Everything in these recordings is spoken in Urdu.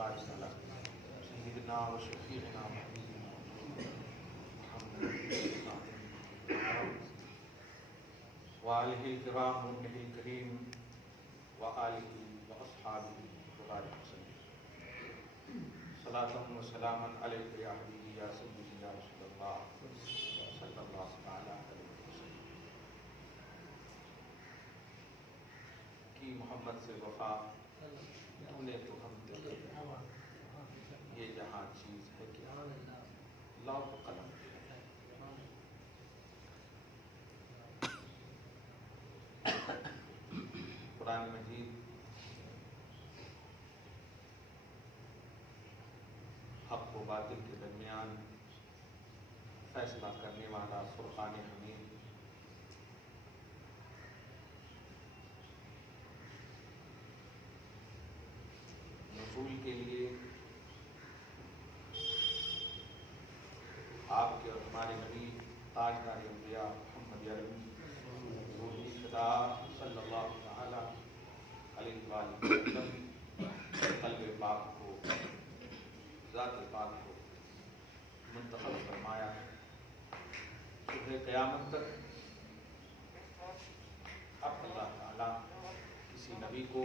وبارك على سيدنا وشفيعنا وحبيبنا محمد وآله الكرام وابنه الكريم وآله وأصحابه وبارك وسلم صلاة وسلاما عليك يا حبيبي يا سيدي يا رسول الله صلى الله تعالى عليه وسلم کی محمد سے وفا انہیں تو ہم دے یہ جہاں چیز ہے کیا لوح قلم قرآن مجید حق و باطل کے درمیان فیصلہ کرنے والا فرقان حمید نزول کے لیے آپ کے اور ہمارے نبی تاجدار انبیاء محمد عربی روحی خدا صلی اللہ تعالی علیہ وآلہ وسلم قلب پاک کو ذات پاک کو منتخب فرمایا ہے صبح قیامت تک اب اللہ تعالی کسی نبی کو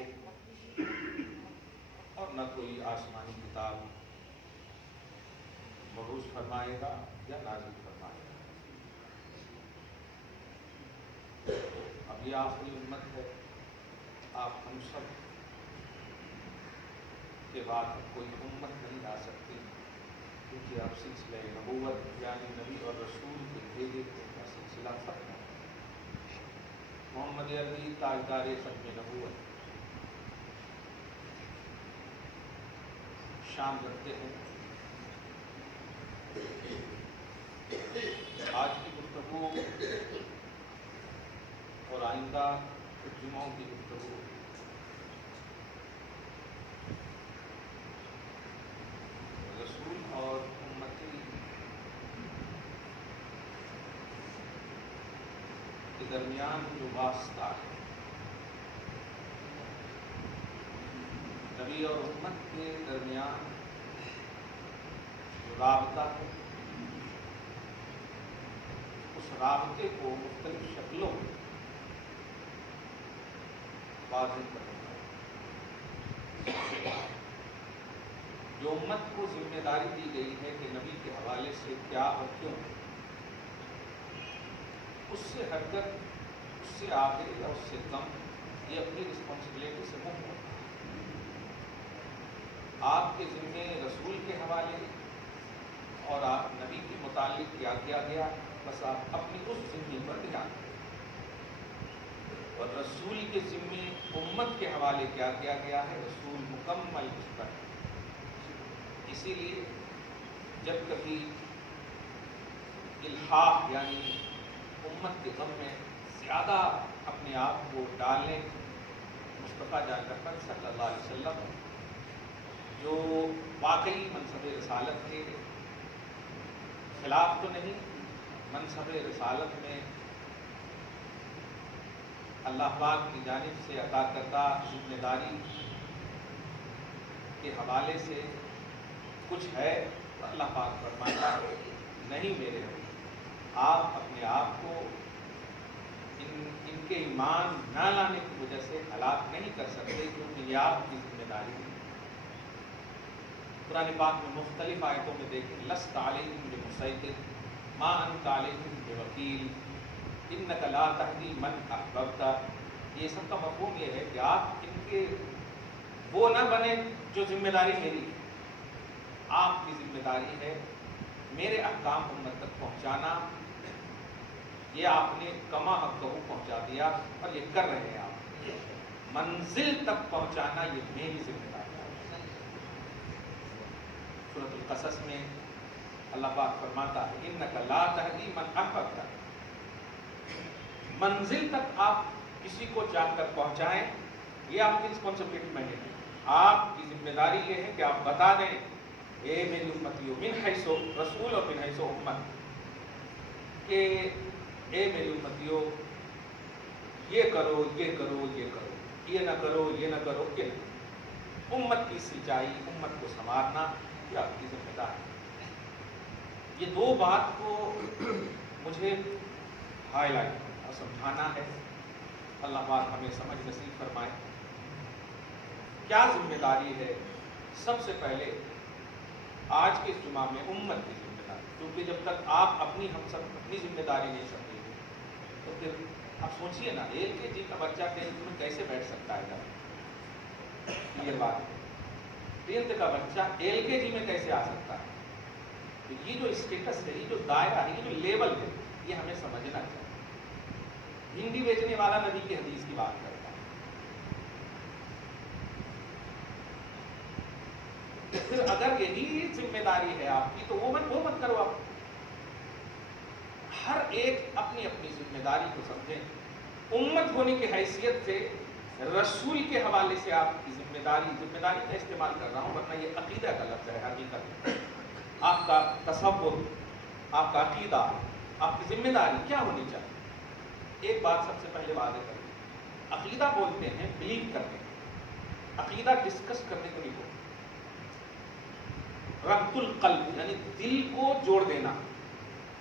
اور نہ کوئی آسمانی کتاب مبعوث فرمائے گا یا نازل فرمائے گا۔ اب یہ آخری امت ہے، آپ ہم سب کے بعد کوئی امت نہیں لا سکتی، کیونکہ اب سلسلہ نبوت یعنی نبی اور رسول کے بھیجے کا سلسلہ ختم ہے۔ محمد عربی تاجدار ختم نبوت شان رکھتے ہیں۔ آج کی گفتگو اور آئندہ کچھ جمعوں کی گفتگو رسول اور امتی کے درمیان جو واسطہ ہے، نبی اور امت کے درمیان جو رابطہ ہے، اس رابطے کو مختلف شکلوں میں واضح کرنا ہے۔ جو امت کو ذمہ داری دی گئی ہے کہ نبی کے حوالے سے کیا اور کیوں، اس سے حرکت، اس سے آگے یا اس سے کم، یہ اپنی رسپانسبلٹی سے منہ ہوتا ہے۔ آپ کے ذمے رسول کے حوالے اور آپ نبی کے متعلق کیا کیا گیا، بس آپ اپنی اس ذمے پر دھیان دیں، اور رسول کے ذمے امت کے حوالے کیا کیا گیا ہے، رسول مکمل اس پر۔ اسی لیے جب کبھی الحاح یعنی امت کے غم میں زیادہ اپنے آپ کو ڈالنے مصطفیٰ جان رحمت صلی اللہ علیہ وسلم جو واقعی منصب رسالت کے خلاف تو نہیں، منصب رسالت میں اللہ پاک کی جانب سے عطا کردہ ذمہ داری کے حوالے سے کچھ ہے تو اللہ پاک فرماتا ہے نہیں میرے آپ اپنے آپ کو ان کے ایمان نہ لانے کی وجہ سے ہلاک نہیں کر سکتے، کیونکہ یہ آپ کی ذمہ داری ہے۔ قرآن پاک میں مختلف آیتوں میں دیکھیں، لست علیہم بمسیطر ما انت علیہم بوکیل انک لا تہدی من احببت۔ یہ سب کا مفہوم یہ ہے کہ آپ ان کے وہ نہ بنے جو ذمہ داری میری ہے، آپ کی ذمہ داری ہے میرے احکام امت تک پہنچانا۔ یہ آپ نے کما حق پہنچا دیا اور یہ کر رہے ہیں آپ، منزل تک پہنچانا یہ میری ذمہ داری ہے۔ سورۃ القصص میں اللہ پاک فرماتا ہے انک لا تہدی من احببت، منزل تک آپ کسی کو چاہ کر پہنچائیں، یہ آپ کی رسپانسبلٹی میں نہیں ہے۔ آپ کی ذمہ داری یہ ہے کہ آپ بتا دیں اے میری امتیوں، من حیث رسول اور من حیث امت، کہ اے میری امتیوں یہ کرو، یہ کرو، یہ کرو، یہ نہ کرو، یہ نہ کرو، یہ نہ کرو۔ امت کی سچائی، امت کو سنوارنا یہ آپ کی ذمہ داری ہے۔ یہ دو بات کو مجھے ہائی لائٹ اور سمجھانا ہے۔ اللہ پاک ہمیں سمجھ نصیب فرمائے۔ کیا ذمہ داری ہے؟ سب سے پہلے آج کے اس جمعہ میں امت کی ذمہ داری، کیونکہ جب تک آپ اپنی ہم سب اپنی ذمہ داری نہیں سمجھیں گے تو پھر آپ سوچئے نا LKG کا بچہ 10th میں کیسے بیٹھ سکتا ہے؟ یہ بات ہے، 10th کا بچہ LKG میں کیسے آ سکتا ہے؟ تو یہ جو اسٹیٹس ہے، یہ جو دائرہ ہے، یہ جو لیول ہے، یہ ہمیں سمجھنا چاہیے۔ ہندی بیچنے والا نبی کی حدیث کی بات کرتا ہے، پھر اگر یہی ذمہ داری ہے آپ کی تو وہ مت کرو۔ آپ ہر ایک اپنی اپنی ذمہ داری کو سمجھیں۔ امت ہونے کی حیثیت سے رسول کے حوالے سے آپ کی ذمہ داری کا استعمال کر رہا ہوں، ورنہ یہ عقیدہ کا لفظ ہے۔ حقیقت آپ کا تصور، آپ کا عقیدہ، آپ کی ذمہ داری کیا ہونی چاہیے؟ ایک بات سب سے پہلے واضح کریں، عقیدہ بولتے ہیں بلیو کرنے، عقیدہ ڈسکس کرنے کو نہیں بولتے۔ ربط القلب یعنی دل کو جوڑ دینا،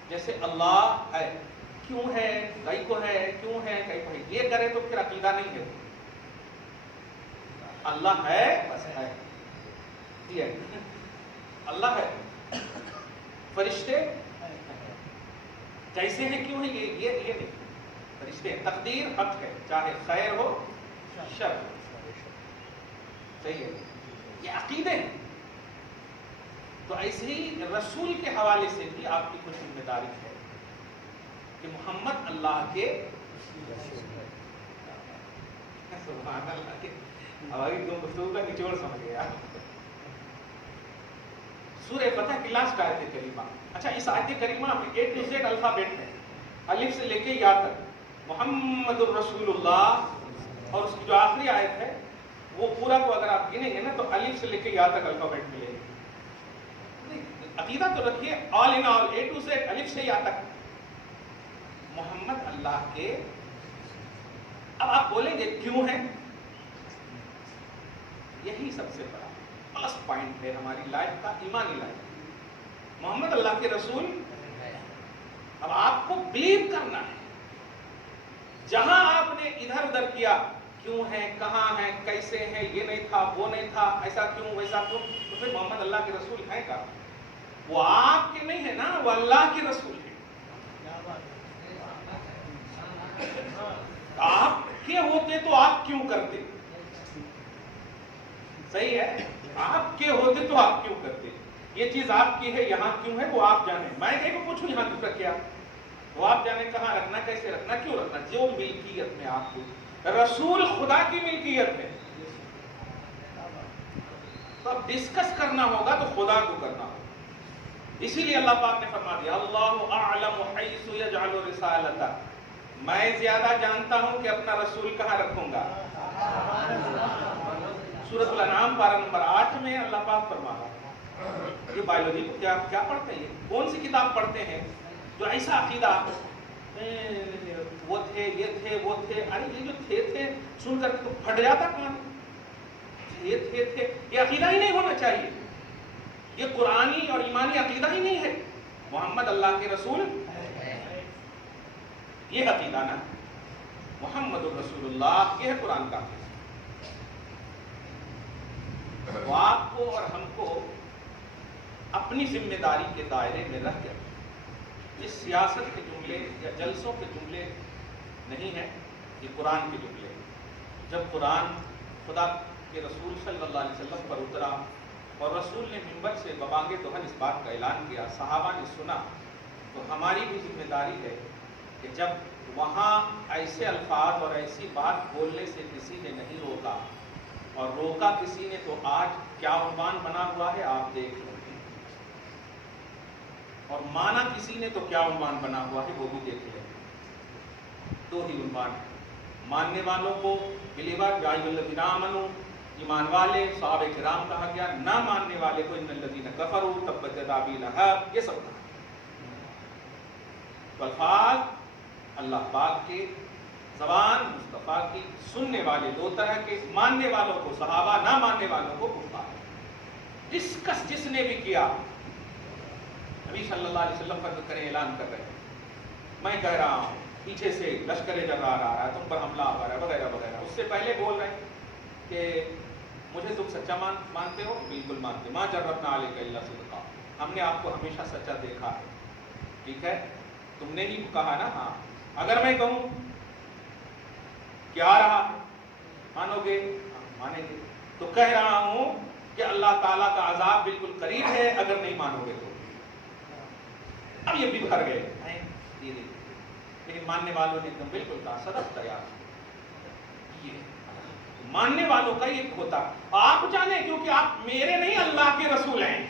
جیسے اللہ ہے، کیوں ہے؟ کئی کو ہے، کیوں ہے؟ کئی کو ہے، یہ کرے تو پھر عقیدہ نہیں ہے۔ اللہ ہے بس ہے، اللہ ہے، فرشتے کیسے ہیں، کیوں ہیں، یہ نہیں، فرشتے ہیں، تقدیر حق ہے، چاہے خیر ہو شر ہو، صحیح ہے، یہ عقیدے ہیں۔ تو ایسے ہی رسول کے حوالے سے بھی آپ کی کچھ ذمہ داری ہے کہ محمد اللہ کے سبحان اللہ کے ہماری دو گفتگو کا نچوڑ سمجھ گیا۔ سورہ فتح کی لاسٹ آیت کریمہ، اچھا اس آیت کریمہ میں A to Z الفابیٹ ہے، الف سے لے کے یا تک، محمد الرسول اللہ، اور اس کی جو آخری آیت ہے وہ پورا کو اگر آپ گنیں گے نا تو الف سے لے کے یا تک الفابیٹ ملے گی۔ عقیدہ تو رکھیے آل ان آل، A to Z، الف سے یا تک، محمد اللہ کے۔ اب آپ بولیں گے کیوں ہے؟ یہی سب سے بڑا پلس پوائنٹ ہے ہماری لائف کا، ایمانی لائف۔ محمد اللہ کے رسول، اب آپ کو بلیو کرنا ہے۔ جہاں آپ نے ادھر ادھر کیا، کیوں ہے، کہاں ہے، کیسے ہے، یہ نہیں تھا، وہ نہیں تھا، ایسا کیوں، ویسا کیوں، تو پھر محمد اللہ کے رسول ہیں کا؟ وہ آپ کے نہیں ہے نا، وہ اللہ کے رسول ہے۔ آپ کے ہوتے تو آپ کیوں کرتے؟ صحیح ہے، آپ کے ہوتے تو آپ کیوں کرتے؟ یہ چیز آپ کی ہے، یہاں کیوں ہے وہ آپ جانے، میں کہیں کو پوچھوں یہاں کیوں رکھا، وہ آپ جانے کہاں رکھنا، کیسے رکھنا، کیوں رکھنا۔ جو ملکیت میں آپ کو، رسول خدا کی ملکیت ہے، تو اب ڈسکس کرنا ہوگا تو خدا کو کرنا ہوگا۔ اسی لیے اللہ پاک نے فرما دیا، اللہ اعلم حیث یجعل رسالتہ، میں زیادہ جانتا ہوں کہ اپنا رسول کہاں رکھوں گا۔ سورۃ الانعام پارہ نمبر 8 میں اللہ پاک فرما رہا ہے۔ یہ بایولوجی کو کیا پڑھتے ہیں، کون سی کتاب پڑھتے ہیں جو ایسا عقیدہ، وہ تھے، یہ تھے، وہ تھے، ارے یہ جو تھے سن کر تو پھٹ جاتا کان، تھے، یہ عقیدہ ہی نہیں ہونا چاہیے، یہ قرآنی اور ایمانی عقیدہ ہی نہیں ہے۔ محمد اللہ کے رسول یہ عقیدہ نا، محمد الرسول اللہ، یہ ہے قرآن کا۔ وہ آپ کو اور ہم کو اپنی ذمہ داری کے دائرے میں رہ کر، یہ سیاست کے جملے یا جلسوں کے جملے نہیں ہیں، یہ قرآن کے جملے ہیں۔ جب قرآن خدا کے رسول صلی اللہ علیہ وسلم پر اترا اور رسول نے منبر سے ببانگ دہن اس بات کا اعلان کیا، صحابہ نے سنا، تو ہماری بھی ذمہ داری ہے کہ جب وہاں ایسے الفاظ اور ایسی بات بولنے سے کسی نے نہیں روکا، اور روکا کسی نے، تو آج کیا عنوان بنا ہوا ہے آپ دیکھ لیں، اور مانا کسی نے تو کیا عنوان بنا ہوا ہے وہ بھی دیکھ لیں۔ دو ہی عنوان ہے، ماننے والوں کو بلیور، یا ایھا الذین آمنوا، ایمان والے، صحابہ کرام کہا گیا، نہ ماننے والے کو ان الذین کفروا تبت یدا ابی لہب، یہ سب کہا۔ تو الفاظ اللہ پاک کے زبان مصطفیٰ کی سننے والے دو طرح کے، ماننے والوں کو صحابہ، نہ ماننے والوں کو کفار۔ ڈسکس جس نے بھی کیا، نبی صلی اللہ علیہ وسلم فرض کریں اعلان کر رہے ہیں، میں کہہ رہا ہوں پیچھے سے لشکر جرار آ رہا ہے، تم پر حملہ آ رہا ہے وغیرہ وغیرہ، اس سے پہلے بول رہے ہیں کہ مجھے تم سچا مانتے ہو؟ بالکل مانتے، ما جربنا علیک الا صدقا، ہم نے آپ کو ہمیشہ سچا دیکھا ہے، ٹھیک ہے؟ تم نے ہی کہا نا ہاں، اگر میں کہوں کیا رہا مانو گے؟ مانیں گے۔ تو کہہ رہا ہوں کہ اللہ تعالیٰ کا عذاب بالکل قریب ہے اگر نہیں مانو گے تو۔ اب یہ بھی بھر گئے لیکن ماننے والوں نے ایک دم بالکل کہا صدق تیار، یہ ماننے والوں کا یہ ہوتا۔ آپ جانیں کیونکہ آپ میرے نہیں اللہ کے رسول ہیں،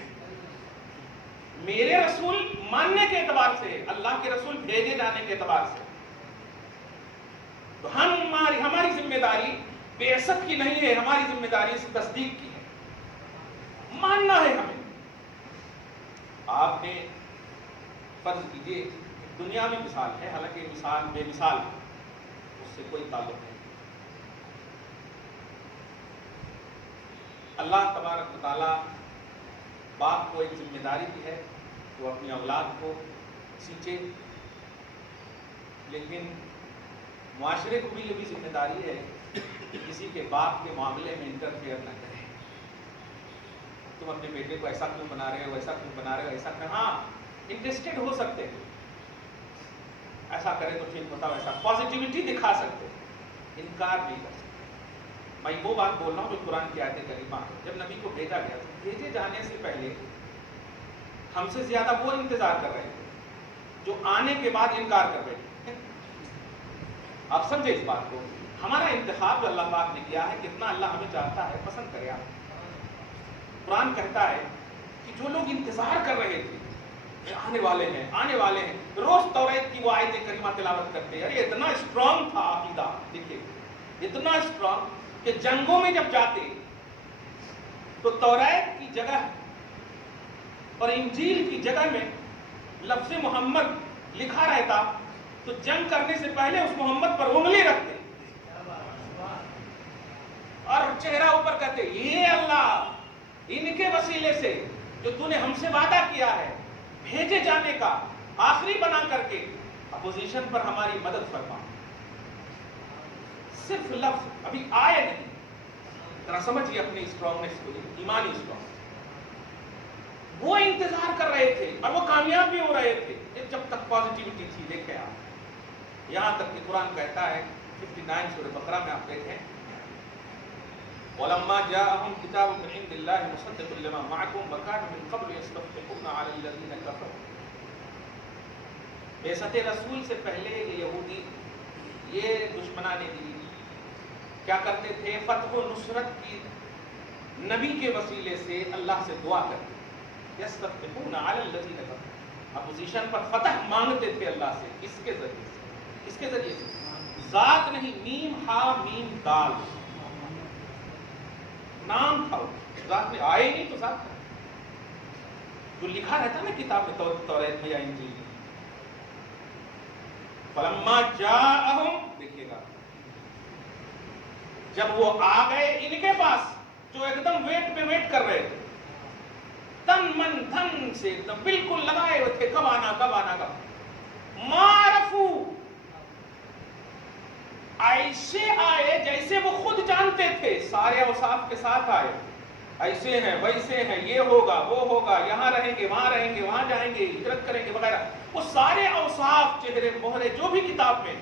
میرے رسول ماننے کے اعتبار سے، اللہ کے رسول بھیجے جانے کے اعتبار سے، تو ہماری ذمہ داری بعثت کی نہیں ہے، ہماری ذمہ داری اس تصدیق کی ہے، ماننا ہے ہمیں۔ آپ نے فرض کیجئے دنیا میں مثال ہے، حالانکہ مثال بے مثال ہے، اس سے کوئی تعلق نہیں۔ اللہ تبارک و تعالیٰ باپ کو ایک ذمہ داری دی ہے، وہ اپنی اولاد کو سینچے، لیکن معاشرے کو بھی یہ بھی ذمہ داری ہے کہ کسی کے باپ کے معاملے میں انٹرفیئر نہ کرے۔ تم اپنے بیٹے کو ایسا کیوں بنا رہے ہو، ایسا کیوں بنا رہے ہو، ایسا کہ ہاں انٹرسٹڈ ہو سکتے ہیں، ایسا کرے تو ٹھیک ہوتا، ویسا پازیٹیوٹی دکھا سکتے، انکار نہیں کر سکتے۔ میں وہ بات بول رہا ہوں جو قرآن کی آیت کریمہ ہے، جب نبی کو بھیجا گیا تو بھیجے جانے سے پہلے ہم سے زیادہ وہ انتظار کر رہے تھے جو آنے کے بعد انکار کر بیٹھے۔ آپ سمجھے اس بات کو، ہمارا انتخاب جو اللہ پاک نے کیا ہے، کتنا اللہ ہمیں چاہتا ہے، پسند کرے آپ۔ قرآن کہتا ہے کہ جو لوگ انتظار کر رہے تھے آنے والے ہیں، آنے والے ہیں، روز توریت کی وہ آیت کریمہ تلاوت کرتے ہیں، یہ اتنا اسٹرانگ تھا عقیدہ، دیکھیے اتنا اسٹرانگ کہ جنگوں میں جب جاتے تو توریت کی جگہ اور انجیل کی جگہ میں لفظ محمد لکھا رہتا تو جنگ کرنے سے پہلے اس محمد پر انگلی رکھتے اور چہرہ اوپر کہتے، یہ اللہ ان کے وسیلے سے جو تو نے ہم سے وعدہ کیا ہے بھیجے جانے کا آخری بنا کر کے اپوزیشن پر ہماری مدد فرما۔ صرف لفظ ابھی آئے نہیں، ذرا سمجھیے اپنی اسٹرانگنیس کو، ایمانی اسٹرانگنیس۔ وہ انتظار کر رہے تھے اور وہ کامیاب بھی ہو رہے تھے جب تک پازیٹیوٹی تھی۔ دیکھیں آپ، یہاں تک کہ قرآن کہتا ہے 59 سورہ بقرہ میں آپ دیکھیں، وَلَمَّا جَاءَهُمْ كِتَابٌ مِّنْ عِندِ اللَّهِ مُصَدِّقٌ لِّمَا مَعَكُمْ وَكَانُوا مِن قَبْلُ يَسْتَفْتِحُونَ عَلَى الَّذِينَ كَفَرُوا۔ بعثت رسول سے پہلے یہ یہودی، یہ دشمنان دین کیا کرتے تھے؟ فتح و نصرت کی نبی کے وسیلے سے اللہ سے دعا کرتے تھے، یستفتحون علی الذین کفروا، اپوزیشن پر فتح مانگتے تھے اللہ سے۔ کس کے ذریعے سے؟ کس کے ذریعے سے؟ ذات نہیں، میم ہا میم دال، نام تھا، ذات میں آئے نہیں تو ذات جو لکھا رہتا نا کتاب میں، توریت میں یا انجیل میں۔ فلما جاءہم، دیکھیے گا جب وہ آ گئے ان کے پاس جو ایک دم ویٹ پہ ویٹ کر رہے تھے، تن من دھن سے ایک دم بالکل لگائے ہوئے تھے، کب آنا کب آنا کب، معرفو، ایسے آئے جیسے وہ خود جانتے تھے، سارے اوصاف کے ساتھ آئے، ایسے ہیں ویسے ہیں، یہ ہوگا وہ ہوگا، یہاں رہیں گے وہاں جائیں گے، ہجرت کریں گے وغیرہ، وہ سارے اوصاف، چہرے مہرے جو بھی کتاب میں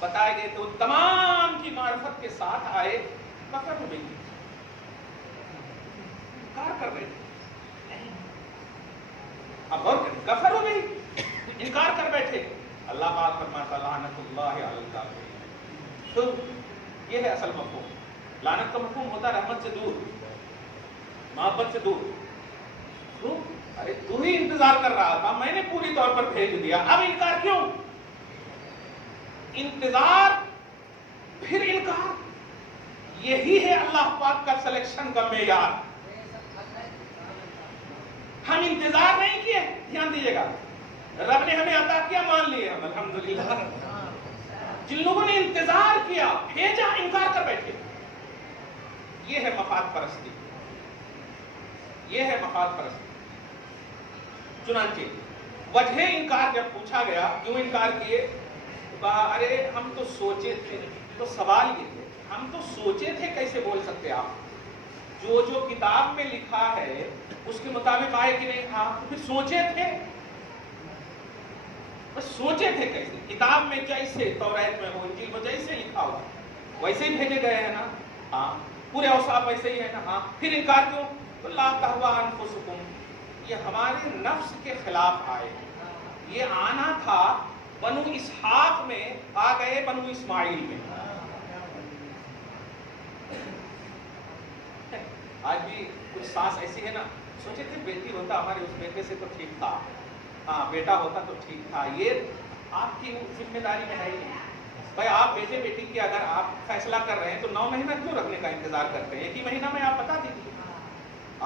بتائے گئے تھے، وہ تمام کی معرفت کے ساتھ آئے، کفر ہو گئی، انکار کر رہے تھے۔ اب اور کفر ہو گئی، انکار کر بیٹھے۔ اللہ پاک فرماتا لعنت اللہ علی الکافرین۔ تو یہ ہے اصل مفہوم۔ لعنت کا مفہوم ہوتا ہے رحمت سے دور، محبت سے دور۔ تو ارے تو ہی انتظار کر رہا تھا، میں نے پوری طور پر بھیج دیا، اب انکار کیوں؟ انتظار پھر انکار، یہی ہے اللہ پاک کا سلیکشن کا معیار۔ ہم انتظار نہیں کیے، دھیان دیجیے گا، رب نے ہمیں عطا کیا، مان لیے ہم الحمدللہ، جن لوگوں نے انتظار کیا، بھیجا، انکار کر بیٹھے. یہ ہے مفاد پرستی، یہ ہے مفاد پرستی. چنانچہ وجہ انکار جب پوچھا گیا کیوں انکار کیے، تو کہا ارے ہم تو سوچے تھے. تو سوال یہ تھے ہم تو سوچے تھے کیسے بول سکتے آپ؟ جو جو کتاب میں لکھا ہے اس کے مطابق آئے کہ نہیں؟ ہاں. تو پھر سوچے تھے، بس سوچے تھے کیسے؟ کتاب میں جیسے توریت میں ہو، انجیل میں جیسے لکھا ہوا ویسے ہی بھیجے گئے ہیں نا. ہاں. پورے اوصاف ویسے ہی ہے نا. ہاں. پھر انکار کیوں؟ تو لا تہوا انفسکم، یہ ہمارے نفس کے خلاف آئے. یہ آنا تھا بنو اسحاق میں، آ گئے بنو اسماعیل میں. آج بھی کچھ ساس ایسی ہے نا، سوچے تھے بیٹی ہوتا ہمارے اس بیٹے سے تو ٹھیک تھا، ہاں بیٹا ہوتا تو ٹھیک تھا. یہ آپ کی ذمہ داری میں ہے ہی نہیں. بھائی آپ بیٹے بیٹی کی اگر آپ فیصلہ کر رہے ہیں تو 9 مہینہ کیوں رکھنے کا انتظار کرتے ہیں؟ ایک ہی مہینہ میں آپ بتا دیجیے.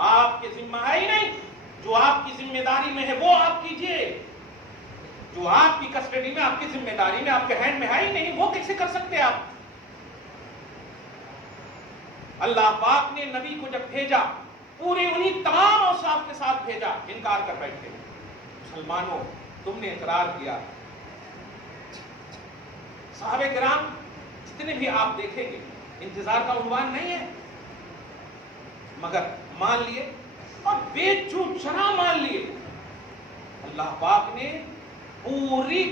آپ کے ذمہ ہے ہی نہیں. جو آپ کی ذمہ داری میں ہے وہ آپ کیجئے. جو آپ کی کسٹڈی میں، آپ کی ذمہ داری میں، آپ کے ہینڈ میں ہے ہی نہیں، وہ کیسے کر سکتے آپ؟ اللہ پاک نے نبی کو جب بھیجا پورے انہی تمام اوصاف کے ساتھ بھیجا، انکار کر بیٹھے. مسلمانوں تم نے اقرار کیا. صحابہ کرام جتنے بھی آپ دیکھیں گے انتظار کا عنوان نہیں ہے، مگر مان لیے اور بے چوک چرا مان لیے. اللہ پاک نے پوری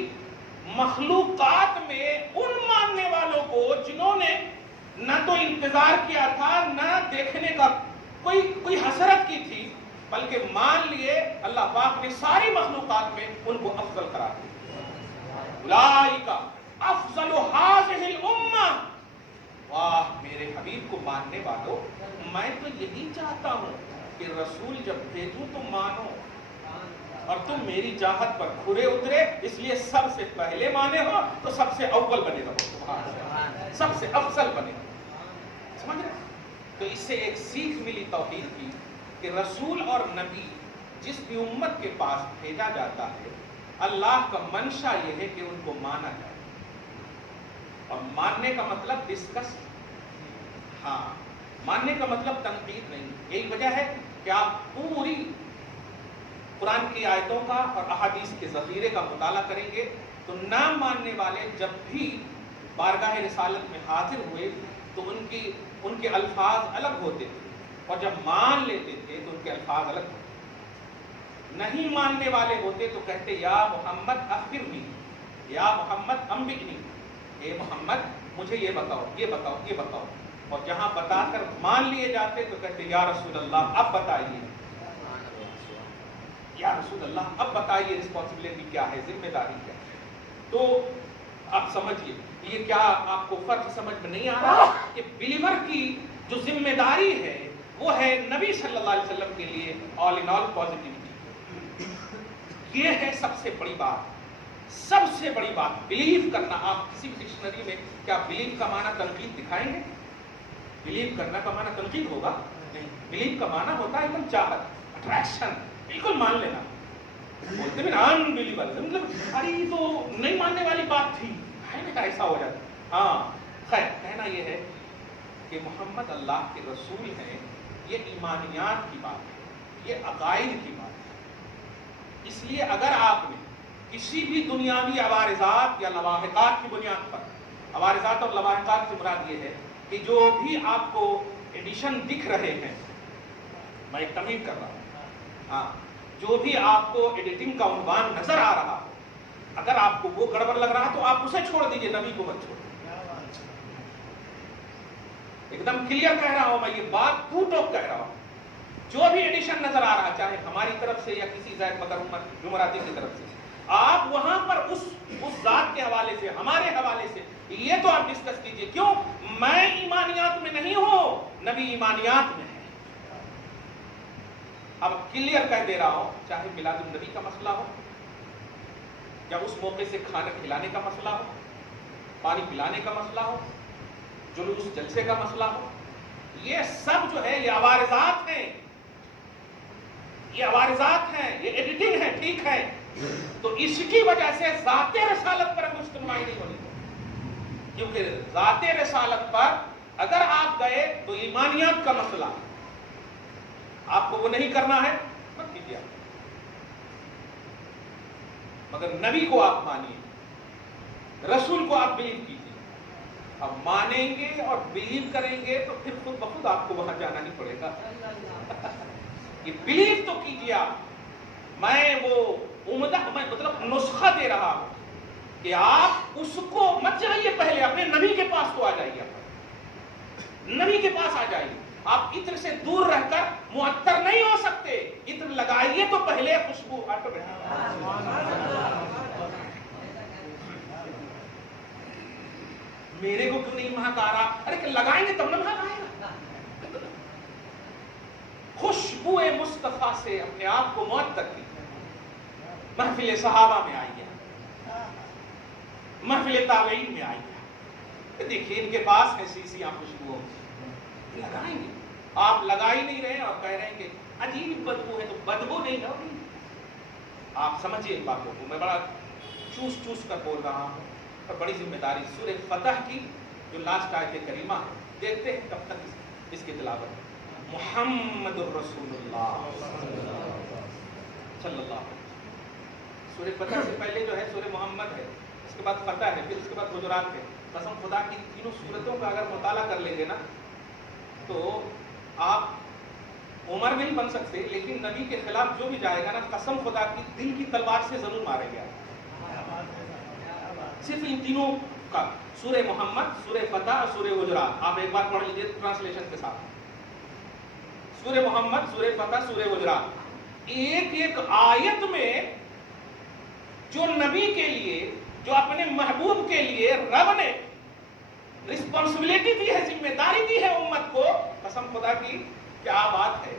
مخلوقات میں ان ماننے والوں کو جنہوں نے نہ تو انتظار کیا تھا، نہ دیکھنے کا کوئی حسرت کی تھی، بلکہ مان لیے، اللہ پاک نے ساری مخلوقات میں ان کو افضل قرار دیا. اولئک افضل هذه الامہ. واہ میرے حبیب کو ماننے والوں، میں تو یہی چاہتا ہوں کہ رسول جب بھیجوں تو مانو، اور تم میری چاہت پر کھرے اترے، اس لیے سب سے پہلے مانے ہو تو سب سے اول بنے رہو، سب سے افضل بنے رہو. سمجھ رہے؟ تو اس سے ایک سیکھ ملی توحید کی کہ رسول اور نبی جس بھی امت کے پاس بھیجا جاتا ہے، اللہ کا منشا یہ ہے کہ ان کو مانا جائے. اور ماننے کا مطلب ڈسکس، ہاں ماننے کا مطلب تنقید نہیں. یہی وجہ ہے کہ آپ پوری قرآن کی آیتوں کا اور احادیث کے ذخیرے کا مطالعہ کریں گے تو نہ ماننے والے جب بھی بارگاہ رسالت میں حاضر ہوئے تو ان کے الفاظ الگ ہوتے تھے، اور جب مان لیتے تھے تو ان کے الفاظ الگ ہوتے تھے. نہیں ماننے والے ہوتے تو کہتے یا محمد اخبرنی، یا محمد انبئنی، اے محمد مجھے یہ بتاؤ، یہ بتاؤ، یہ بتاؤ. اور جہاں بتا کر مان لیے جاتے تو کہتے یا رسول اللہ اب بتائیے، یا رسول اللہ اب بتائیے رسپانسبلٹی کیا ہے، ذمہ داری کیا ہے. تو آپ سمجھیے یہ کیا آپ کو فرق سمجھ میں نہیں آ رہا کہ بلیور کی جو ذمہ داری ہے وہ ہے نبی صلی اللہ علیہ وسلم کے لیے آل ان آل پازیٹیوٹی. یہ ہے سب سے بڑی بات، سب سے بڑی بات بلیو کرنا. آپ کسی بھی ڈکشنری میں کیا بلیو کا معنی تنقید دکھائیں گے؟ بلیو کرنا کا معنی تنقید ہوگا نہیں. بلیو کا معنی ہوتا ہے ایک دم چاہت، اٹریکشن، بالکل مان لینا. بولتے بھی ان بلیور مطلب ارے یہ تو نہیں ماننے والی بات تھی، ایسا ہو جاتا. ہاں خیر کہنا یہ ہے کہ محمد اللہ کے رسول ہیں، یہ ایمانیات کی بات ہے، یہ عقائد کی بات ہے. اس لیے اگر آپ نے کسی بھی دنیاوی عوارضات یا لواحقات کی بنیاد پر، عوارضات اور لواحقات سے مراد یہ ہے کہ جو بھی آپ کو ایڈیشن دکھ رہے ہیں، میں ایک تمہید کر رہا ہوں، ہاں جو بھی آپ کو ایڈیٹنگ کا عنوان نظر آ رہا، اگر آپ کو وہ گڑبڑ لگ رہا تو آپ اسے چھوڑ دیجئے، نبی کو مت چھوڑ. ایک دم کلیئر کہہ رہا ہوں میں، یہ بات ٹو ٹوک کہہ رہا ہوں. جو بھی ایڈیشن نظر آ رہا، چاہے ہماری طرف سے یا کسی زید مگر جمہوراتی کی طرف سے، آپ وہاں پر اس ذات کے حوالے سے، ہمارے حوالے سے یہ تو آپ ڈسکس کیجئے. کیوں؟ میں ایمانیات میں نہیں ہوں، نبی ایمانیات میں ہے. اب کلیئر کہہ دے رہا ہوں، چاہے میلاد النبی کا مسئلہ ہو، یا اس موقع سے کھانا کھلانے کا مسئلہ ہو، پانی پلانے کا مسئلہ ہو، جلوس جلسے کا مسئلہ ہو، یہ سب جو ہے یہ عوارضات ہیں، یہ عوارضات ہیں، یہ ایڈیٹنگ ہے، ٹھیک ہے. تو اس کی وجہ سے ذات رسالت پر ہم اجتماعی نہیں ہونی. کیونکہ ذات رسالت پر اگر آپ گئے تو ایمانیات کا مسئلہ آپ کو وہ نہیں کرنا ہے مت کیجیے، مگر نبی کو آپ مانیے، رسول کو آپ بلیو کیجیے۔ اب مانیں گے اور بلیو کریں گے تو پھر خود بخود آپ کو وہاں جانا نہیں پڑے گا۔ یہ بلیو تو کیجیے آپ۔ میں وہ عمدہ مطلب نسخہ دے رہا ہوں کہ آپ اس کو مت جائیے، پہلے اپنے نبی کے پاس تو آ جائیے، نبی کے پاس آ جائیے۔ آپ عطر سے دور رہ کر معطر نہیں ہو سکتے، عطر لگائیے تو پہلے خوشبو ہٹ رہی۔ میرے کو کیوں نہیں مہک آ رہا؟ ارے کہ لگائیں گے تب نہ مہک آئے گا۔ خوشبو مصطفیٰ سے اپنے آپ کو معطر کیجیے۔ محفل صحابہ میں آئیے، محفل تابعین میں آئیے، دیکھیے ان کے پاس ہے سیسیاں خوشبوؤں لگائیں گے۔ آپ لگا ہی نہیں رہے اور کہہ رہے ہیں کہ عجیب بدبو ہے، تو بدبو نہیں ہوگی۔ آپ سمجھیے ان باتوں کو، میں بڑا چوس چوس کر بول رہا ہوں اور بڑی ذمہ داری۔ سورہ فتح کی جو لاسٹ آیت کریمہ ہے، دیکھتے ہیں کب تک اس کی تلاوت۔ محمد رسول اللہ صلی اللہ علیہ وسلم۔ سورہ فتح سے پہلے جو ہے سورہ محمد ہے، اس کے بعد فتح ہے، پھر اس کے بعد حجرات ہے۔ قسم خدا کی تینوں سورتوں کا اگر مطالعہ کر لیں گے نا تو آپ عمر نہیں بن سکتے، لیکن نبی کے خلاف جو بھی جائے گا نا، قسم خدا کی دل کی تلوار سے ضرور مارے گا۔ صرف ان تینوں کا، سورہ محمد، سورہ فتح اور سورہ حجرات، آپ ایک بار پڑھ لیجیے ٹرانسلیشن کے ساتھ۔ سورہ محمد، سورہ فتح، سورہ حجرات، ایک ایک آیت میں جو نبی کے لیے، جو اپنے محبوب کے لیے رب نے رسپانسبلٹی دی ہے، ذمہ داری دی ہے امت کو، قسم خدا کی کیا بات ہے۔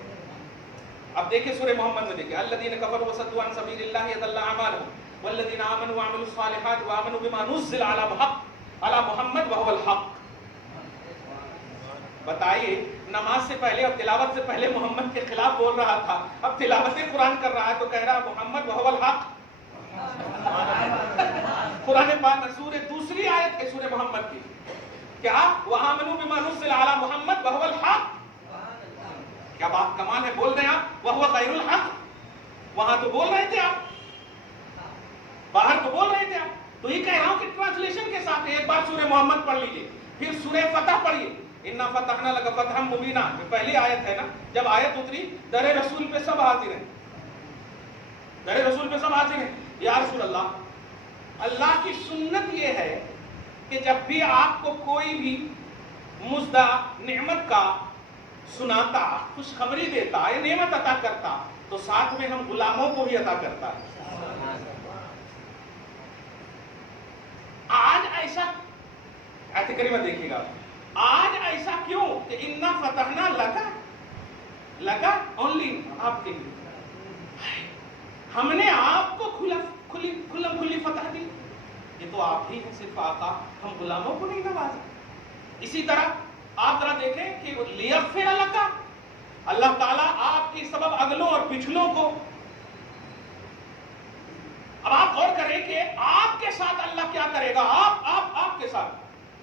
اب دیکھیں سورہ محمد میں، دیکھیں الذین کفروا وصدوا عن سبیل اللہ اضل اعمالهم والذین آمنوا وعملوا الصالحات وآمنوا بما نزل علی محمد وهو الحق۔ بتائیے، نماز سے پہلے اور تلاوت سے پہلے محمد کے خلاف بول رہا تھا، اب تلاوت قرآن کر رہا ہے تو کہہ رہا محمد وهو الحق۔ قرآن پاک میں سورہ دوسری آیت ہے سورہ محمد کی، کیا وآمنوا بما نزل علی محمد وهو الحق۔ کیا بات کمال ہے، بول رہے ہیں آپ وهو خیر الحق۔ وہاں تو بول رہے تھے آپ، باہر تو بول رہے تھے آپ۔ تو یہ کہہ رہا ہوں کہ ٹرانسلیشن کے ساتھ ایک بار سورہ محمد پڑھ لیجئے، پھر سورہ فتح پڑھیے، انا فتحنا لک فتحا مبینا، پہلی آیت ہے نا، جب آیت اتری در رسول پہ سب حاضر ہیں، در رسول پہ سب حاضر ہیں۔ یا رسول اللہ، اللہ کی سنت یہ ہے کہ جب بھی آپ کو کوئی بھی مزدہ نعمت کا سناتا، خوشخبری دیتا یا نعمت عطا کرتا تو ساتھ میں ہم غلاموں کو بھی عطا کرتا ہے۔ آج ایسا آیت کریمہ دیکھیے گا، آج ایسا کیوں کہ انا فتحنا لگا اونلی آپ کے لیے، ہم نے آپ کو کھلی فتح دی، یہ تو آپ ہی ہیں صرف آقا، ہم غلاموں کو نہیں نوازا۔ اسی طرح آپ ذرا دیکھیں کہ لیغفر لک، اللہ تعالیٰ آپ کی سبب اگلوں اور پچھلوں کو، اب آپ غور کریں کہ آپ کے ساتھ اللہ کیا کرے گا، آپ کے ساتھ۔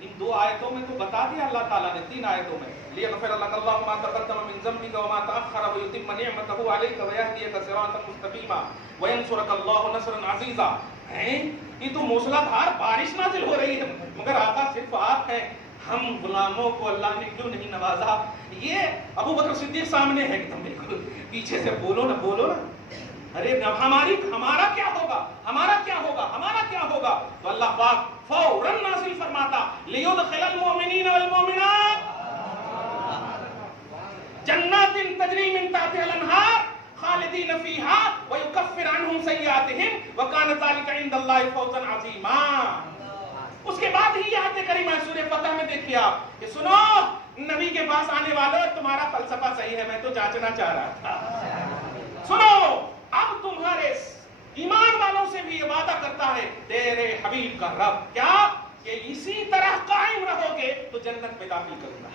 ان دو آیتوں میں تو بتا دیا اللہ تعالیٰ نے، تین آیتوں میں، لیغفر لک اللہ ما تقدم من ذنبک وما تأخر ویتم نعمته علیک ویہدیک صراطا مستقیما وینصرک اللہ نصرا عزیزا۔ یہ تو موسلادھار بارش نازل ہو رہی ہے، مگر آقا صرف آپ ہیں، ہم غلاموں کو اللہ نے کیوں نہیں نوازا۔ یہ ابو بکر صدیق سامنے ہے کہ تم بالکل پیچھے سے بولو نا، ارے ہمارا کیا ہوگا، تو اللہ پاک فوراً نازل فرماتا لیدخل المؤمنین والمؤمنات جنات تجری من تحتها الانہار خالدین فیہا ویکفر عنہم سیئاتہم وکان ذلک عند اللہ فوزا عظیما۔ اس کے بعد ہی آیت کریمہ سورہ فتح میں دیکھیے آپ کہ سنو نبی کے پاس آنے والوں، تمہارا فلسفہ صحیح ہے، میں تو جانچنا چاہ رہا تھا۔ سنو، اب تمہارے ایمان والوں سے بھی یہ وعدہ کرتا ہے تیرے حبیب کا رب، کیا کہ اسی طرح قائم رہو گے تو جنت میں داخل کروں گا۔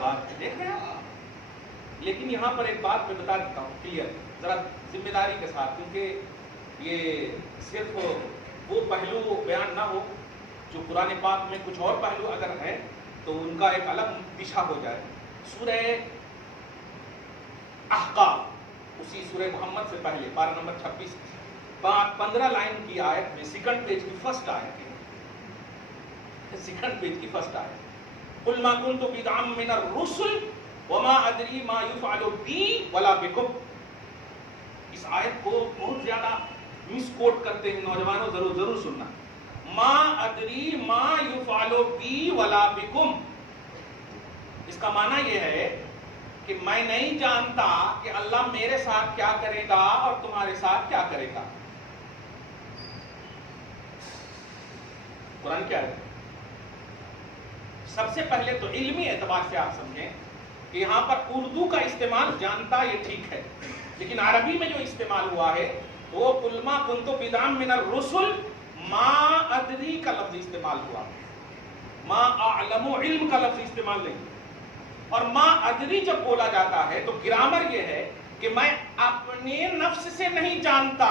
بات دیکھ رہے ہیں؟ لیکن یہاں پر ایک بات میں بتا دیتا ہوں کلیئر، ذرا ذمہ داری کے ساتھ، کیونکہ یہ صرف وہ پہلو بیان نہ ہو جو قرآن پاک میں کچھ اور پہلو اگر ہیں تو ان کا ایک الگ دشا ہو جائے. سورہ احقاف اسی سورہ محمد سے پہلے پارہ نمبر 26 15 لائن کی آیت میں سیکنڈ پیج کی فرسٹ آیت ہے. سیکنڈ پیج کی فرسٹ آیت قل ما كنت بدعا من الرسل وما ادری ما يفعل بی ولا بكم. اس آیت کو بہت زیادہ مس کوٹ کرتے ہیں نوجوانوں, ضرور سننا. ما ادری ما يفعل بی ولا بكم, اس کا معنی یہ ہے کہ میں نہیں جانتا کہ اللہ میرے ساتھ کیا کرے گا اور تمہارے ساتھ کیا کرے گا. قرآن کیا ہے؟ سب سے پہلے تو علمی اعتبار سے آپ سمجھیں کہ یہاں پر اردو کا استعمال جانتا یہ ٹھیک ہے, لیکن عربی میں جو استعمال ہوا ہے وہ قل ما كنت بدعا من الرسل ما ادری کا لفظ استعمال ہوا, ما اعلم علم کا لفظ استعمال نہیں. اور ما ادری جب بولا جاتا ہے تو گرامر یہ ہے کہ میں اپنے نفس سے نہیں جانتا,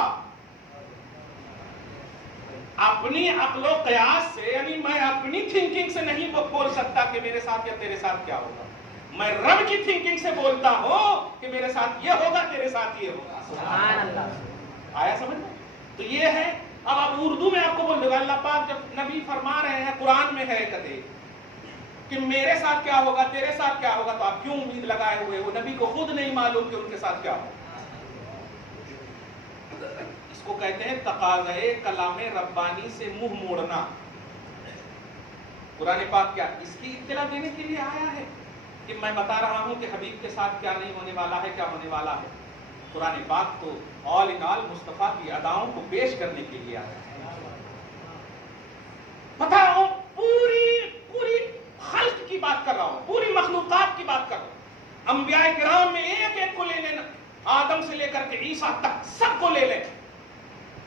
اپنی عقل و قیاس سے, یعنی میں اپنی تھنکنگ سے نہیں بول سکتا کہ میرے ساتھ یا تیرے ساتھ کیا ہوگا. میں رب کی تھنکنگ سے بولتا ہوں کہ میرے ساتھ یہ ہوگا, تیرے ساتھ یہ ہوگا. سبحان اللہ. آیا سمجھ میں؟ تو یہ ہے. اب آپ اردو میں آپ کو بول دے گا اللہ پاک جب نبی فرما رہے ہیں, قرآن میں ہے کہتے کہ میرے ساتھ کیا ہوگا, تیرے ساتھ کیا ہوگا, تو آپ کیوں امید لگائے ہوئے ہو؟ نبی کو خود نہیں معلوم کہ ان کے ساتھ کیا ہوگا. اس کو کہتے ہیں تقاضۂ کلام ربانی سے منہ موڑنا. قرآن پاک کیا اس کی اطلاع دینے کے لیے آیا ہے کہ میں بتا رہا ہوں کہ حبیب کے ساتھ کیا نہیں ہونے والا ہے, کیا ہونے والا ہے. قرآن پاک تو آل ان آل مصطفیٰ کی اداؤں کو پیش کرنے کے لیے آیا ہے. بتاؤ پوری خلق کی بات کر رہا ہوں, پوری مخلوقات کی بات کر رہا ہوں. انبیاء کرام میں ایک ایک کو لے لینا, آدم سے لے کر کے عیسیٰ تک سب کو لے لیں.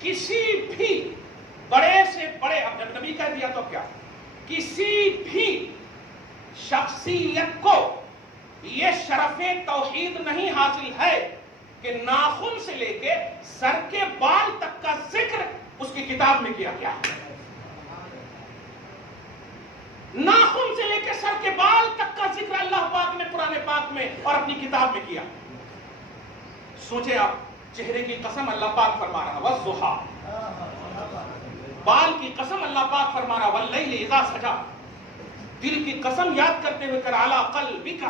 کسی بھی بڑے سے بڑے, اب جب نبی کہہ دیا تو کیا, کسی بھی شخصیت کو یہ شرف توحید نہیں حاصل ہے کہ ناخن سے لے کے سر کے بال تک کا ذکر اس کی کتاب میں کیا گیا ہے. ناخن سے لے کے سر کے بال تک کا ذکر اللہ پاک نے قرآن پاک میں اور اپنی کتاب میں کیا. سوچے آپ, چہرے کی قسم اللہ پاک فرما رہا والضحیٰ, بال کی قسم اللہ پاک فرما رہا واللیل اذا سجا, دل کی قسم یاد کرتے ہوئے کر علی قلبک,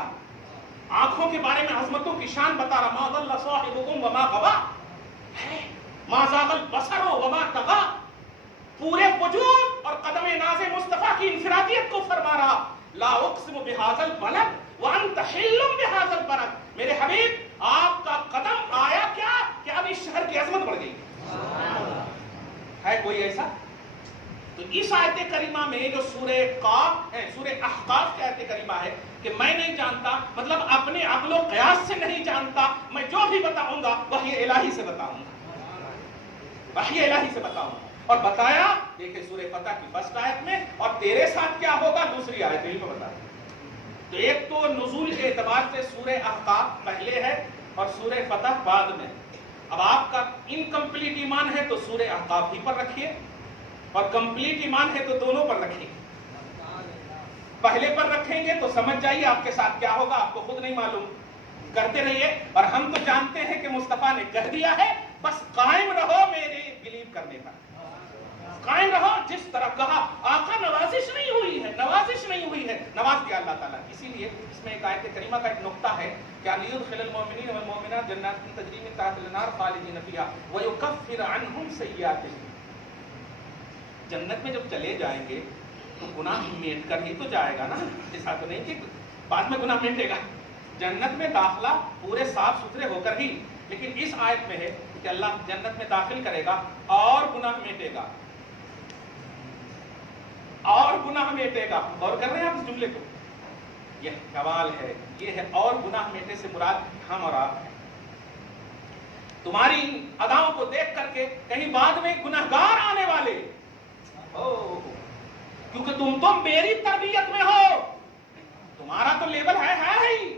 آنکھوں کے بارے میں عظمتوں کی شان بتا رہا ما ضل صاحبکم وما غوا, ما زاغ البصر وما طغى, پورے وجود اور قدم ناز مصطفیٰ کی انفرادیت کو فرما رہا لا اقسم بهذا البلد وانت حل بهذا البلد. میرے حبیب آپ کا قدم آیا کیا کہ اب اس شہر کی عظمت بڑھ گئی. ہے کوئی ایسا؟ تو اس آیت کریمہ میں جو سورہ قاف ہے, سورہ احقاف کی آیت کریمہ ہے کہ میں نہیں جانتا, مطلب اپنے عقل و قیاس سے نہیں جانتا, میں جو بھی بتاؤں گا وحی الہی سے بتاؤں گا, وحی الہی سے بتاؤں گا. اور بتایا دیکھیں سورہ فتح کی فرسٹ آیت میں, اور تیرے ساتھ کیا ہوگا دوسری آیت میں بتایا. تو ایک تو نزول کے اعتبار سے سورہ احقاف پہلے ہے اور سورہ فتح بعد میں. اب آپ کا انکمپلیٹ ایمان ہے تو سورہ احقاف ہی پر رکھیے, اور کمپلیٹ ایمان ہے تو دونوں پر رکھیے. پہلے پر رکھیں گے تو سمجھ جائیے آپ کے ساتھ کیا ہوگا, آپ کو خود نہیں معلوم, کرتے رہیے. اور ہم تو جانتے ہیں کہ مصطفیٰ نے کہہ دیا ہے, بس قائم رہو میرے بلیو کرنے پر, قائم رہو. جس طرح کہا آقا نوازش نہیں ہوئی ہے, نوازش نہیں ہوئی ہے, نواز دیا اللہ تعالیٰ. اسی لیے اس میں ایک آیت کریمہ کا ایک نقطہ ہے کہ لیدخل المؤمنین والمؤمنات جنات تجری من تحتها الانہار خالدین فیہا ویکفر عنہم سیئاتہم. جنت میں جب چلے جائیں گے تو گناہ میٹ کر ہی تو جائے گا نا, ایسا تو نہیں کہ بعد میں گناہ میٹے گا. جنت میں داخلہ پورے صاف ستھرے ہو کر ہی. لیکن اس آیت میں ہے کہ اللہ جنت میں داخل کرے گا اور گناہ میٹے گا, اور گناہ میٹے گا. اور کر رہے ہیں آپ اس جملے کو, یہ کمال ہے, یہ ہے اور گناہ میٹے سے مراد ہم اور آپ ہیں. تمہاری اداؤں کو دیکھ کر کے کہیں بعد میں گناہگار آنے والے, کیونکہ تم تو میری تربیت میں ہو, تمہارا تو لیول ہے ہی.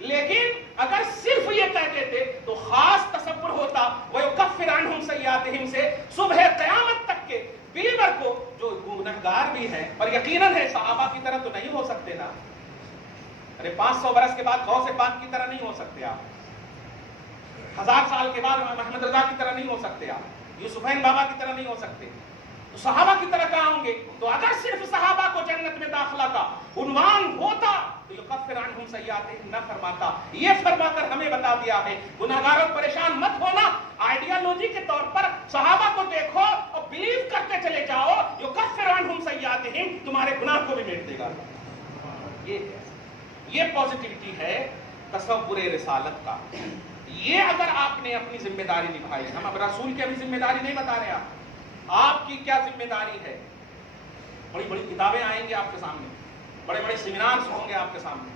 لیکن اگر صرف یہ کہتے تھے تو خاص تصور ہوتا وَيُكَفِّرْ عَنْهُمْ سَيِّئَاتِهِمْ سے صبح قیامت تک کے بلیور کو جو گنہگار بھی ہیں، اور یقیناً ہے صحابہ کی طرح تو نہیں ہو سکتے نا. ارے 500 برس کے بعد غوث پاک کی طرح نہیں ہو سکتے آپ، 1000 سال کے بعد محمد رضا کی طرح نہیں ہو سکتے آپ، یوسفین بابا کی طرح نہیں ہو سکتے. تو صحابہ کی طرح کہاں ہوں گے؟ تو اگر صرف صحابہ کو جنت میں داخلہ کا عنوان ہوتا تو یکفر عنہم سیئاتہم نہ فرماتا. یہ فرما کر ہمیں بتا دیا ہے گناہگاروں پریشان مت ہونا، آئیڈیالوجی کے طور پر صحابہ کو دیکھو اور بلیو کرتے چلے جاؤ، یکفر عنہم سیئاتہم، تمہارے گناہ کو بھی میٹ دے گا. یہ پازیٹیوٹی ہے تصور رسالت کا. یہ اگر آپ نے اپنی ذمہ داری نبھائی، ہم اب رسول کی ابھی ذمہ داری نہیں بتا رہے، آپ کی کیا ذمہ داری ہے. بڑی بڑی کتابیں آئیں گی آپ کے سامنے، بڑے بڑے سیمینارز ہوں گے آپ کے سامنے.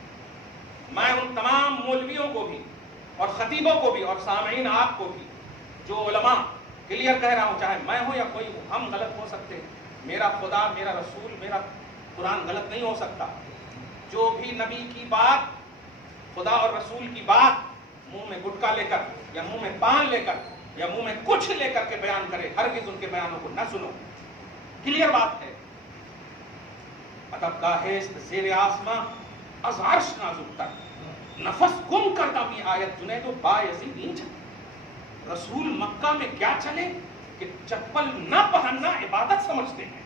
میں ان تمام مولویوں کو بھی اور خطیبوں کو بھی اور سامعین آپ کو بھی، جو علماء، کلیئر کہہ رہا ہوں، چاہے میں ہوں یا کوئی ہوں، ہم غلط ہو سکتے ہیں. میرا خدا، میرا رسول، میرا قرآن غلط نہیں ہو سکتا. جو بھی نبی کی بات، خدا اور رسول کی بات منہ میں گٹکا لے کر یا منہ میں پان لے کر یا منہ میں کچھ لے کر کے بیان کرے، ہرگز ان کے بیانوں کو نہ سنو. کلیئر بات ہے. ادب گاہست زیر آسماں از عرش نازک تر، نفس گم کردہ می آیت جنید و بایزی نیچ. رسول مکہ میں کیا چلے کہ چپل نہ پہننا عبادت سمجھتے ہیں،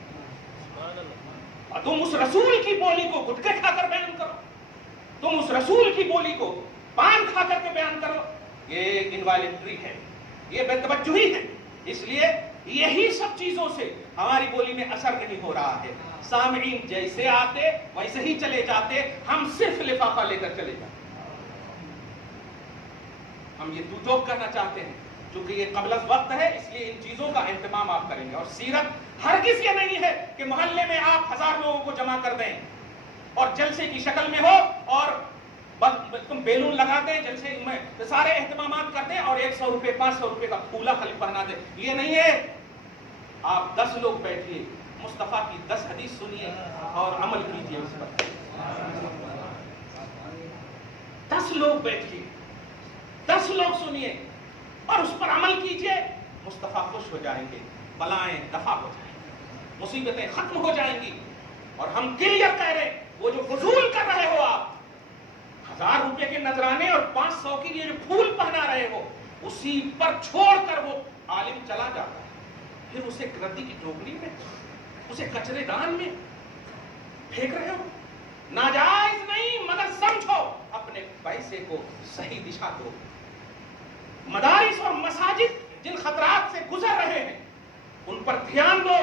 اور تم اس رسول کی بولی کو گٹکے کھا کر بیان کرو، تم اس رسول کی بولی کو پان کھا کر کے بیان کرو. یہ انوالنٹری ہے، یہ بے توجہی ہے. اس لیے یہی سب چیزوں سے ہماری بولی میں اثر نہیں ہو رہا ہے. سامعین جیسے آتے ویسے ہی چلے جاتے، ہم صرف لفافہ لے کر چلے جاتے. ہم یہ دو ٹوک کرنا چاہتے ہیں، چونکہ یہ قبل از وقت ہے، اس لیے ان چیزوں کا اہتمام آپ کریں گے. اور سیرت ہرگز یہ نہیں ہے کہ محلے میں آپ 1000 لوگوں کو جمع کر دیں اور جلسے کی شکل میں ہو اور تم بیلون لگا دیں، جلسے میں سارے اہتمامات کر دیں اور 100 روپے 500 روپے کا پھولا خالی پہنا دیں. یہ نہیں ہے. آپ 10 لوگ بیٹھیے، مصطفیٰ کی 10 حدیث سنیے اور عمل کیجیے اس پر. 10 لوگ بیٹھیے، 10 لوگ سنیے اور اس پر عمل کیجیے. مصطفیٰ خوش ہو جائیں گے، بلائیں دفع ہو جائیں گی، مصیبتیں ختم ہو جائیں گی. اور ہم کلیئر کہہ رہے، وہ جو فضول کر رہے ہو آپ، 1000 روپے کے نذرانے اور 500 کے لیے جو پھول پہنا رہے ہو، اسی پر چھوڑ کر وہ عالم چلا جاتا ہے. پھر اسے ردی کی ٹوکری میں، اسے کچرے دان میں پھینک رہے ہو. ناجائز نہیں، مگر سمجھو، اپنے پیسے کو صحیح دشا دو. مدارس اور مساجد جن خطرات سے گزر رہے ہیں ان پر دھیان دو.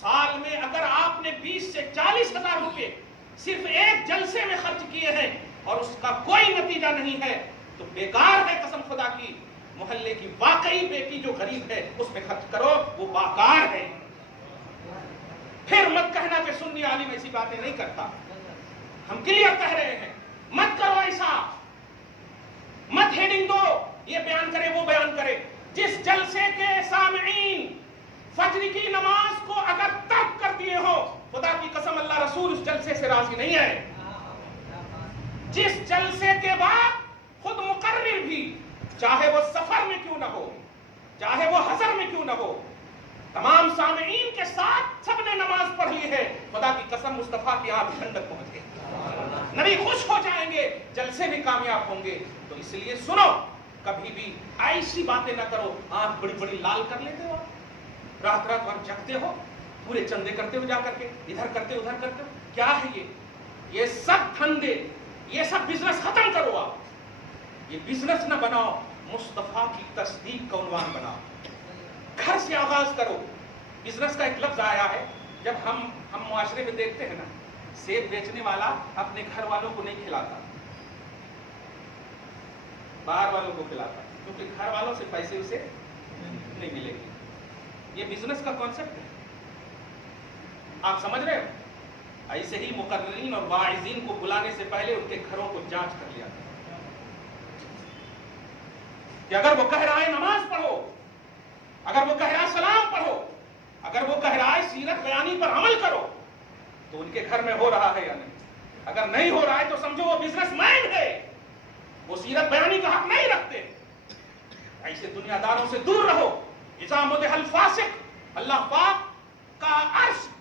سال میں اگر آپ نے 20 سے 40 ہزار روپے صرف ایک جلسے میں خرچ کیے ہیں اور اس کا کوئی نتیجہ نہیں ہے تو بیکار ہے. قسم خدا کی، محلے کی واقعی بیٹی جو غریب ہے اس میں خرچ کرو، وہ باکار ہے. پھر مت کہنا کہ سنی عالم ایسی باتیں نہیں کرتا. ہم کلیئر کہہ رہے ہیں، مت کرو ایسا. مت ہیڈنگ دو، یہ بیان کرے وہ بیان کرے. جس جلسے کے سامعین فجر کی نماز کو اگر ترک کر دیے ہو، خدا کی قسم اللہ رسول اس جلسے سے راضی نہیں ہے. جس جلسے کے بعد خود مقرر بھی، چاہے وہ سفر میں کیوں نہ ہو، چاہے وہ حضر میں کیوں نہ ہو، تمام سامعین کے ساتھ سب نے نماز پڑھ لی ہے، خدا کی قسم مصطفیٰ کی آنکھ ٹھنڈک پہنچ گئی، نبی خوش ہو جائیں گے، جلسے بھی کامیاب ہوں گے. تو اس لیے سنو، کبھی بھی ایسی باتیں نہ کرو. آنکھ بڑی بڑی لال کر لیتے ہو، رات رات بھر جگتے ہو، پورے چندے کرتے ہو جا کر کے، ادھر کرتے ادھر کرتے ہو. کیا ہے یہ سب دھندے، یہ سب بزنس ختم کرو. آپ یہ بزنس نہ بناؤ، مصطفیٰ کی تصدیق کا عنوان بناؤ. گھر سے آغاز کرو. بزنس کا ایک لفظ آیا ہے، جب ہم معاشرے میں دیکھتے ہیں نا، سیب بیچنے والا اپنے گھر والوں کو نہیں کھلاتا، باہر والوں کو کھلاتا، کیونکہ گھر والوں سے پیسے اسے نہیں ملے گی. یہ بزنس کا کانسیپٹ ہے. آپ سمجھ رہے ہو؟ ایسے ہی مقررین اور واعظین کو بلانے سے پہلے ان کے گھروں کو جانچ کر لیا کہ اگر وہ کہہ رہا ہے نماز پڑھو، اگر وہ کہہ رہا ہے سلام پڑھو، اگر وہ کہہ رہا ہے سیرت بیانی پر عمل کرو، تو ان کے گھر میں ہو رہا ہے یا نہیں. اگر نہیں ہو رہا ہے تو سمجھو وہ بزنس مین ہے، وہ سیرت بیانی کا حق نہیں رکھتے. ایسے دنیا داروں سے دور رہو. اذا مدح الفاسق، اللہ پاک کا عرش